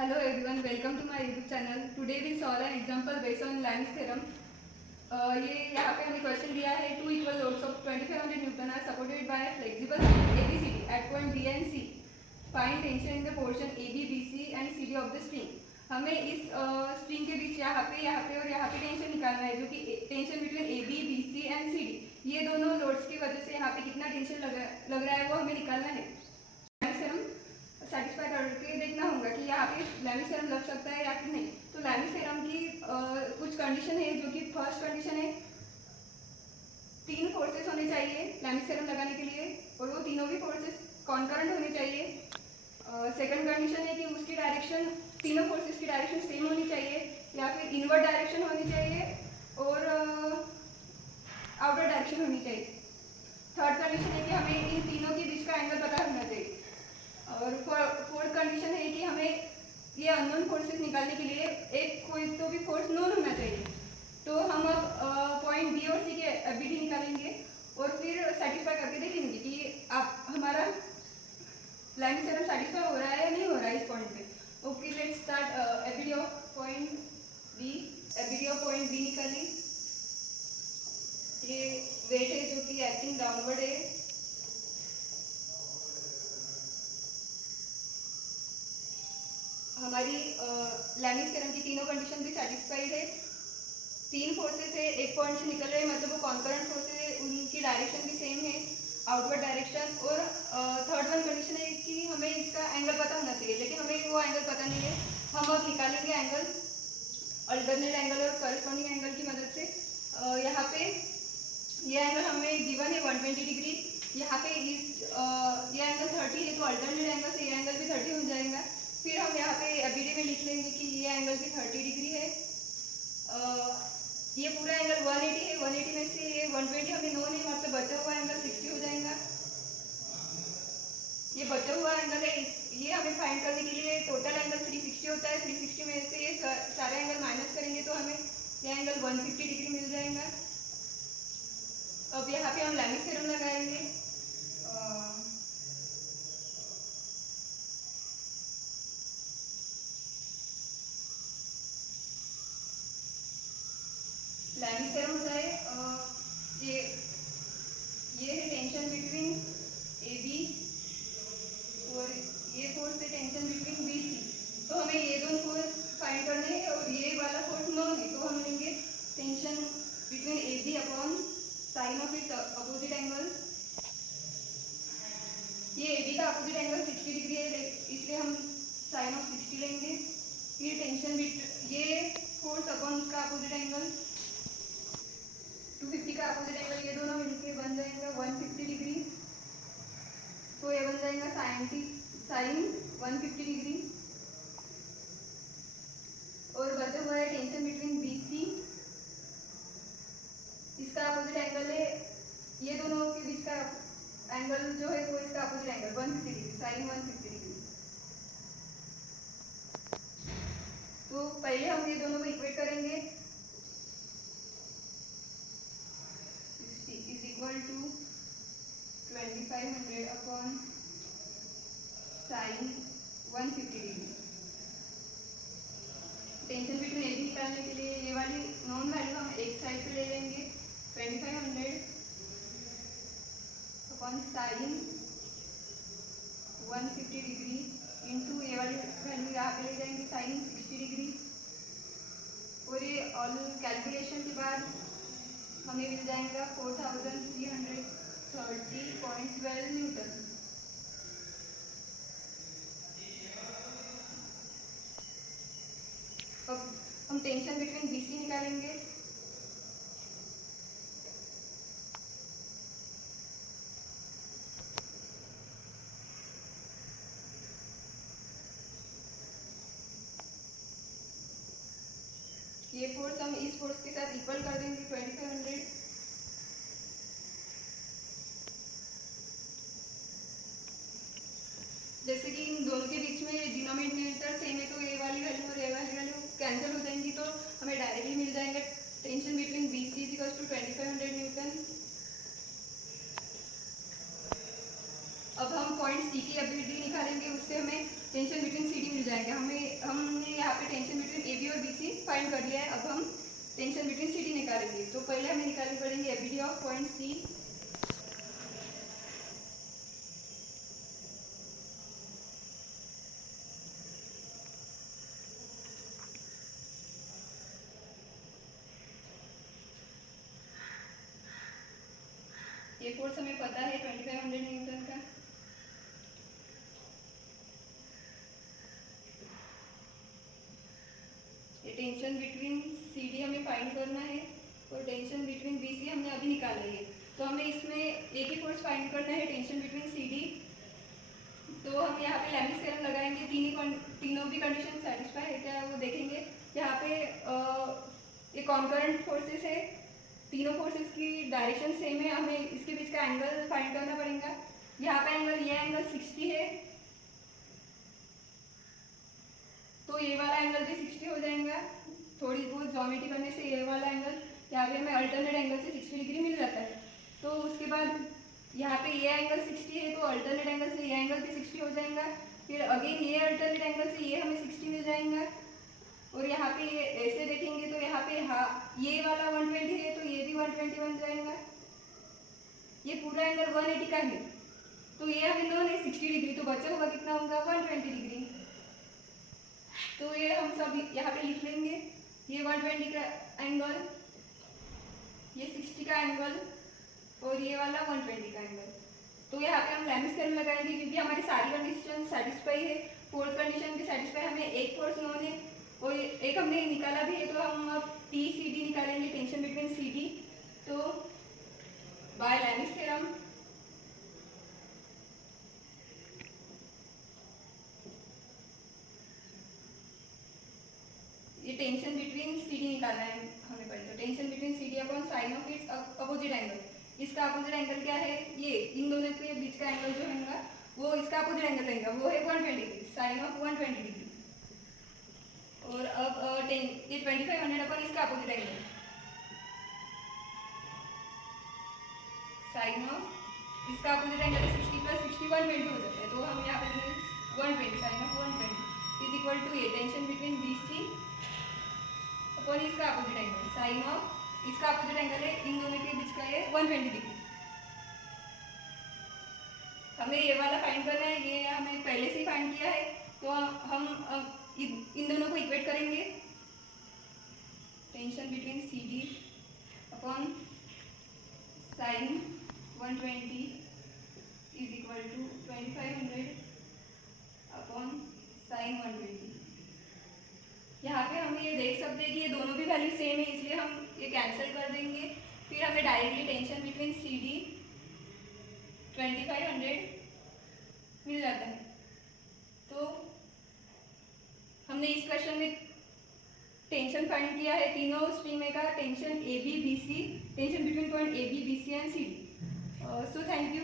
Hello everyone, welcome to my YouTube channel. Today we solve an example based on Lami's theorem. ये यहाँ पे हमें question दिया है two equal loads of 2500 newton are supported by flexible ABCD at point B and C. Find tension in the portion AB, BC and CD of the string. हमें इस string के बीच यहाँ पे और यहाँ पे टेंशन निकालना है, जो कि tension between AB, BC and CD. ये दोनों लोड्स की वजह से यहाँ पे कितना टेंशन लग रहा है वो हमें निकालना है. सेटिस्फाई करके देखना होगा कि यहाँ पे लैमी थ्योरम लग सकता है या फिर नहीं. तो लैमी थ्योरम की कुछ कंडीशन है, जो कि फर्स्ट कंडीशन है तीन फोर्सेस होने चाहिए लैमी थ्योरम लगाने के लिए, और वो तीनों भी फोर्सेस कॉन्करेंट होने चाहिए. सेकंड कंडीशन है कि उसकी डायरेक्शन, तीनों फोर्सेस की डायरेक्शन सेम होनी चाहिए या फिर इनवर्ट डायरेक्शन होनी चाहिए और आउटर डायरेक्शन होनी चाहिए. थर्ड कंडीशन है कि हमें इन तीनों के बीच का एंगल पता होना चाहिए. और फोर्थ कंडीशन है कि हमें ये अननोन फोर्सेस निकालने के लिए एक कोई तो भी फोर्स नोन होना चाहिए. तो हम अब पॉइंट बी और सी के एबीडी निकालेंगे और फिर सेटिस्फाई करके देखेंगे कि आप हमारा लैमी थ्योरम सेटिस्फाई हो रहा है या नहीं हो रहा है इस पॉइंट पे. Okay, let's start. FBD of point B. FBD of point B निकाली. ये वेट है जो कि एक्टिंग डाउनवर्ड है. हमारी लैमी थ्योरम की तीनों कंडीशन भी सेटिस्फाइड है. तीन फोर्सेस है, एक पॉइंट से निकल रहे हैं, मतलब वो कॉन्करेंट फोर्सेस है, उनकी डायरेक्शन भी सेम है, आउटवर्ड डायरेक्शन. और थर्ड वन कंडीशन है कि हमें इसका एंगल पता होना चाहिए, लेकिन हमें वो एंगल पता नहीं है. हम अब निकालेंगे एंगल, अल्टरनेट एंगल और करस्पॉन्डिंग एंगल की मदद से. यहाँ पे ये एंगल हमें गिवन है 120 डिग्री. यहाँ पे ये एंगल 30 है, तो अल्टरनेट एंगल से ये एंगल भी 30 हो जाएगा. फिर हम यहाँ पे एबीडी में लिख लेंगे कि ये एंगल भी 30 डिग्री है. ये पूरा एंगल 180 है. 180 में से ये 120 हमें नोन है, मतलब बचा हुआ एंगल 60 हो जाएगा. ये बचा हुआ एंगल है, ये हमें फाइंड करने के लिए टोटल एंगल 360 होता है. 360 में से ये सारे एंगल माइनस करेंगे तो हमें ये एंगल 150 डिग्री मिल जाएगा. अब यहाँ पे हम लैमी थ्योरम लगाएंगे. लैमी थ्योरम होता है ये है टेंशन बिटवीन ए बी और ये फोर्स है टेंशन बिटवीन बी सी. तो हमें ये दोनों फोर्स फाइंड करने हैं और ये वाला फोर्स नोन है, तो हम लेंगे tension between A B upon sine of its opposite angle. ये ए बी का अपोजिट एंगल 60 डिग्री है, इसलिए हम साइन ऑफ 60 लेंगे. फिर टेंशन बिट ये फोर्स अपॉन उसका अपोजिट एंगल 250 का अपोजिट एंगल, ये दोनों मिलके बन जाएगा 150 डिग्री. तो ये बन जाएगा साइन 150 डिग्री. और बचा हुआ है टेंशन बिटवीन बी सी, इसका अपोजिट एंगल है, ये दोनों के बीच का एंगल जो है वो इसका opposite angle 150 degree, sine 150 degree. तो पहले हम ये दोनों को इक्वेट करेंगे. 60 is equal to 2500 upon sine 150 degree. Tension between A B निकालने के लिए ये वाली नॉन वैल्यू हम एक साइड पे ले लेंगे. 2500 अपॉन साइन 150 डिग्री इंटू ये वाली वैल्यू यहाँ पे ले जाएंगे साइन 60 डिग्री. और ये ऑल कैलकुलेशन के बाद हमें मिल जाएगा 4330.12 न्यूटन. अब हम टेंशन बिटवीन बी सी निकालेंगे. ये फोर्स हम इस फोर्स के साथ इक्वल कर देंगे 2500. जैसे कि इन दोनों के बीच में डिनोमिनेटर सेम है, तो ये वाली वैल्यू और ये वाली वैल्यू कैंसिल हो जाएंगी, तो हमें डायरेक्टली मिल जाएगा tension between B C is equal to 2500 newton. अब हम पॉइंट सी की एबिलिटी निकालेंगे, उससे हमें टेंशन बिटवीन सी डी मिल जाएगा. हमें हमने यहाँ पे टेंशन बिटवीन ए बी और बी सी फाइंड कर लिया है। अब हम टेंशन बिटवीन सी डी निकालेंगे। तो पहले हमें निकालनी पड़ेंगे एबीडी ऑफ पॉइंट सी। ये फोर्स हमें पता है 2500 न्यूटन का। ये टेंशन बिटवीन सी डी हमें फाइंड करना है और टेंशन बिटवीन बी सी हमने अभी निकाला है। तो हमें इसमें एक ही फोर्स फाइंड करना है, टेंशन बिटवीन सी डी। तो हम यहाँ पे लैमिस थ्योरम लगाएंगे। तीनों भी कंडीशन सेटिस्फाई है क्या वो देखेंगे। यहाँ पे ये कॉन्करेंट फोर्सेस है, तीनों फोर्सेस की डायरेक्शन सेम है। हमें इसके बीच का एंगल फाइंड करना पड़ेगा। यहाँ पे एंगल, ये एंगल 60 है, तो ये वाला एंगल भी 60 हो जाएगा। थोड़ी बहुत ज्योमेट्री करने से ये वाला एंगल यहाँ पे हमें अल्टरनेट एंगल से 60 डिग्री मिल जाता है। तो उसके बाद यहाँ पे ये एंगल 60 है, तो अल्टरनेट एंगल से ये एंगल भी 60 हो जाएगा। फिर अगेन ये अल्टरनेट एंगल से ये हमें 60 मिल जाएगा। और यहाँ पे ये ऐसे देखेंगे तो यहाँ पे ये वाला 120 है, तो ये भी 120 बन जाएगा। ये पूरा एंगल 180 का है, तो ये हमें नॉन है 60 डिग्री, तो बचा हुआ कितना होगा 120 डिग्री। तो ये हम सब यहाँ पे लिख लेंगे। ये 120 का एंगल, ये 60 का एंगल और ये वाला 120 का एंगल। तो यहाँ पे हम लैमिस थ्योरम लगाएंगे क्योंकि हमारी सारी कंडीशन सेटिस्फाई है। फोर्थ कंडीशन की सेटिस्फाई, हमें एक फोर्स नॉन है और एक हमने निकाला भी है। तो हम अब टी सी डी निकालेंगे, टेंशन बिटवीन सी डी। तो बाय लैमिस थ्योरम ये टेंशन बिटवीन सी डी निकालना है हमें पहले। तो tension between C D upon sine of its opposite angle. इसका अपोजिट एंगल क्या है, ये इन दोनों के बीच का एंगल जो है वो इसका अपोजिट एंगल रहेगा, वो है 120 डिग्री, साइन ऑफ 120 डिग्री। और अब ये 2500 अपन इसका अपोजिट एंगल, साइन ऑफ इसका अपोजिट एंगल 60 + 60 120 हो जाता है। तो हम यहाँ पे 120 sine of 120 is equal to ये tension between B C upon इसका अपोजिट एंगल, साइन ऑफ इसका अपोजिट एंगल है इन दोनों के बीच का ये 120 डिग्री। हमें ये वाला फाइंड करना है, ये हमें पहले से ही फाइंड किया है। तो हम इन दोनों को इक्वेट करेंगे। Tension between C D upon sine 120 is equal to 2500 upon sine 120। यहाँ पे हम ये देख सकते हैं कि ये दोनों भी वैल्यू सेम है, इसलिए हम ये कैंसिल कर देंगे। फिर हमें directly tension between C D 2500 मिल जाता है। तो हमने इस क्वेश्चन में टेंशन फाइंड किया है तीनों स्ट्रीम का, tension A B B C, tension between point A B B C and C D. So thank you.